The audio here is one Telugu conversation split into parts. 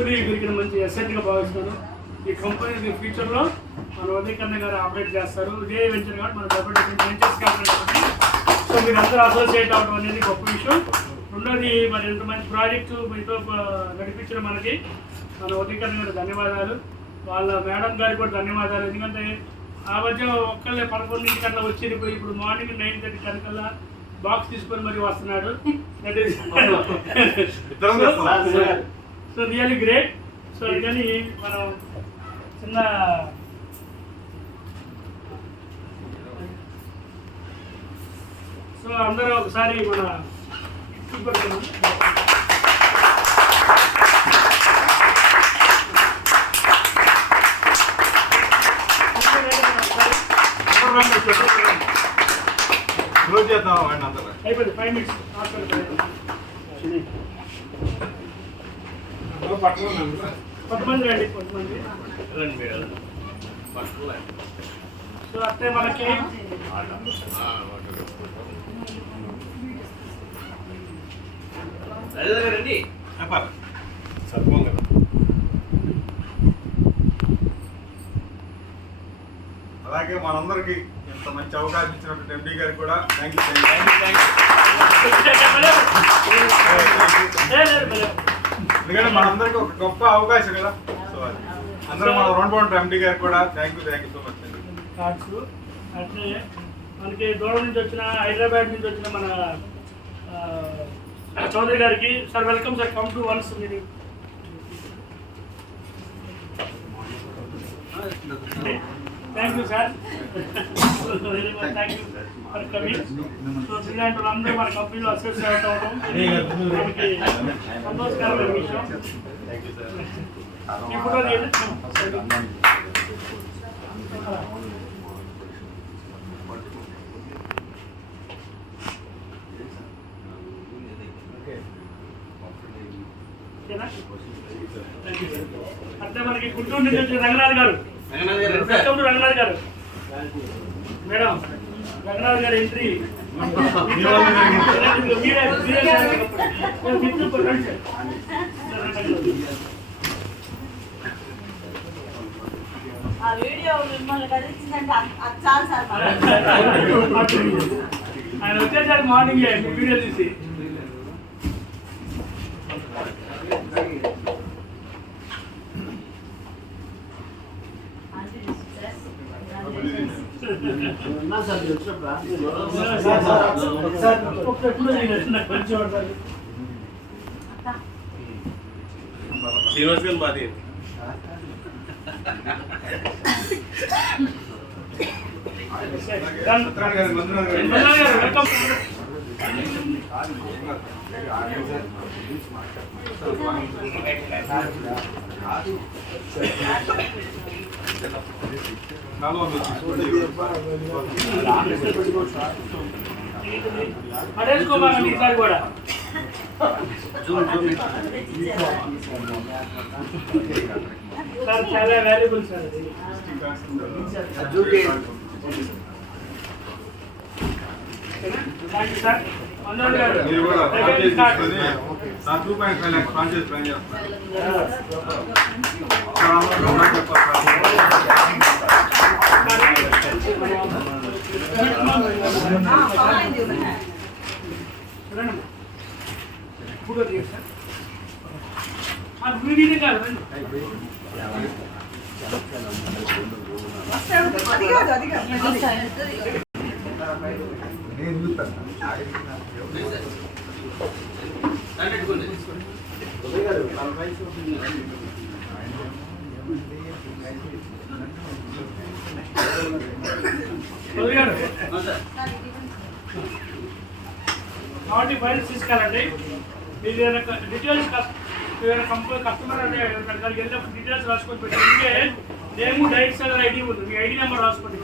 ముగ్గురి వీరికి మంచి ఎసెట్గా భావిస్తున్నాను. ఈ కంపెనీ ఫ్యూచర్లో మన ఉదయకన్న గారు ఆపరేట్ చేస్తారు. ఇదే వెంచర్ కాబట్టి మన డెవలప్మెంట్ వెంచర్స్ కాబట్టి సో మీరు అందరూ అసోసియేట్ అవ్వడం అనేది గొప్ప విషయం. రెండోది మరి ఇంత మంచి ప్రాజెక్టు మీతో నడిపించిన మనకి మన ఉదయకన్న గారు ధన్యవాదాలు. వాళ్ళ మేడం గారికి కూడా ధన్యవాదాలు. ఎందుకంటే ఆ మధ్య ఒక్కళ్ళే 11 గంటల వచ్చి ఇప్పుడు మార్నింగ్ 9:30 కనుకల్లా బాక్స్ తీసుకొని మరి వస్తున్నాడు. So really great. సో ఇదని మనం చిన్న సో అందరూ ఒకసారి మన అయిపోయింది 5 minutes పట్టుమంది రండి సో అట్టే మనకి రండి అలాగే మనందరికీ ఇంత మంచి అవకాశం ఇచ్చినటువంటి ఎండి గారికి కూడా థ్యాంక్ యూ. ఎందుకంటే మనందరికీ ఒక గొప్ప అవకాశం కదా. సో అది అందరూ మనం రెండు ఎండి గారికి కూడా థ్యాంక్ యూ సో మచ్ అండి. కార్డ్స్ అట్లే మనకి దూరం నుంచి వచ్చిన హైదరాబాద్ నుంచి వచ్చిన మన చౌదరి గారికి sir welcome sir, come to once. మీరు thank you sir, very much thank you for coming. So ఇలాంటి వాళ్ళందరూ మన కంపెనీలో అసోసియేట్ అవ్వడం మనకి సంతోషకరమైన విషయం. ఇప్పుడు అంటే మనకి గుంటూరు నుంచి వచ్చిన రంగనాథ్ గారు మేడం, రంగనాథ్ గారు ఎంట్రీ ఆయన వచ్చేసరికి మార్నింగ్ వీడియో తీసి శ్రీనివాస్ బాధ అడేసుకోమాకండి ఈసారి కూడా. సార్ చాలా వాల్యుబుల్ సార్ అది. సార్ మీరు కూడా నా 2.5 lakhs ఫ్రాంచైజ్ ప్లాన్ చేస్తున్నారు. కాబట్టి ఫైల్స్ తీసుకెళ్ళండి. మీరు డీటెయిల్స్ కస్టమర్ అంటే వెళ్ళినప్పుడు డీటెయిల్స్ రాసుకొని పెట్టుకుంటే నేము డైరెక్ట్ సెల్లర్ ఐడి ఉంది, మీ ఐడి నెంబర్ రాసుకోండి.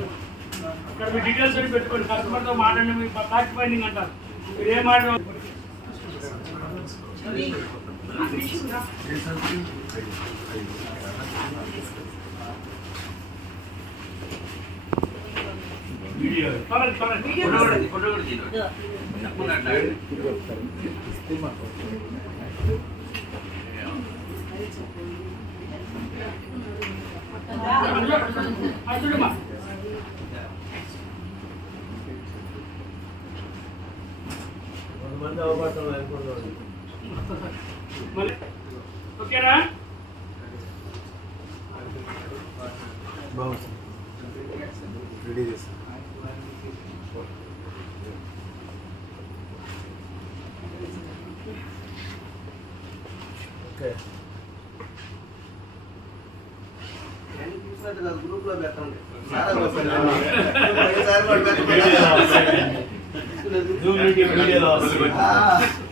ఇక్కడ మీ డీటెయిల్స్ అని పెట్టుకోండి. కస్టమర్తో మాట్లాడండి. మీ ఫ్యాక్ట్ ఫైండింగ్ అంటారు. మీరు ఏం మాట్లాడారు చూడమ్మా. కొంతమంది అవకాశం లేకపోతే మళ్ళీ ఓకేనా? రెడీ చేసి ఓకే గ్రూప్ లో పెట్టండి జూమ్ మీటింగ్ వీడియోలో వస్తుంది.